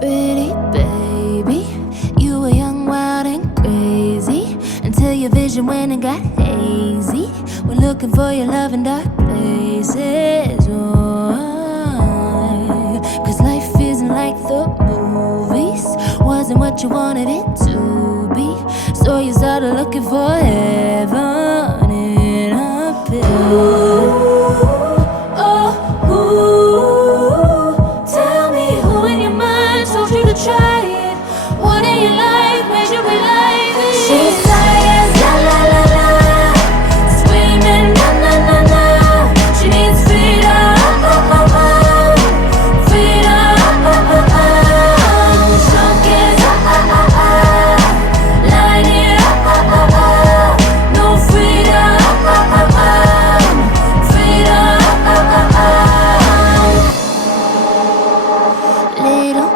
Pretty baby, you were young, wild and crazy, until your vision went and got hazy. We're looking for your love in dark places. Why? 'Cause life isn't like the movies, wasn't what you wanted it to be. So you started looking for heaven in a pill. Try it. What in your life made you be like this? She's tired, la la la la, screaming na na na na. She needs freedom, freedom. Drunk is light it up, no freedom, freedom. Little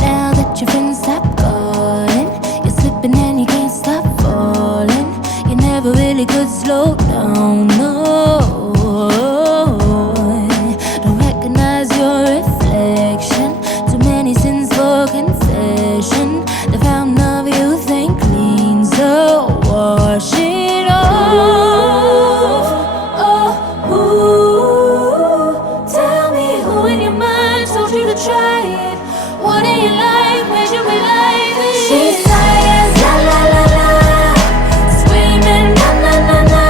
now that your friends stop calling, you're slipping and you can't stop falling. You never really could slow down, no. Don't recognize your reflection. Too many sins for confession. The fountain of youth ain't clean, so wash it off. Tell me who in your mind told you to try it. What in your life made you be like this? She's tired, la la la la, screaming na na na na.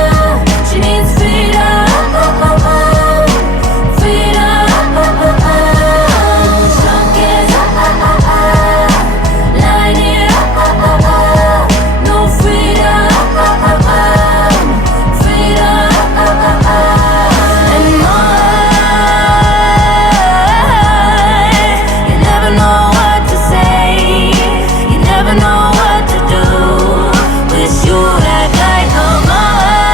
She needs freedom, freedom. Drunk is light it up, no freedom, freedom. And you never know what to say, you never know what to do. Wish you had like a mind.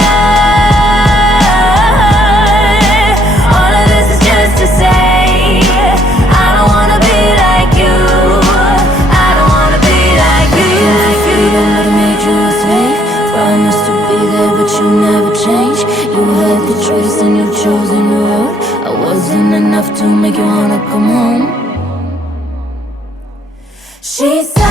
All of this is just to say, I don't wanna be like you, I don't wanna be like you. Freedom would have made you a slave. Promised to be there but you never changed. You had the choice and you chose a new road. I wasn't enough to make you wanna come home. She said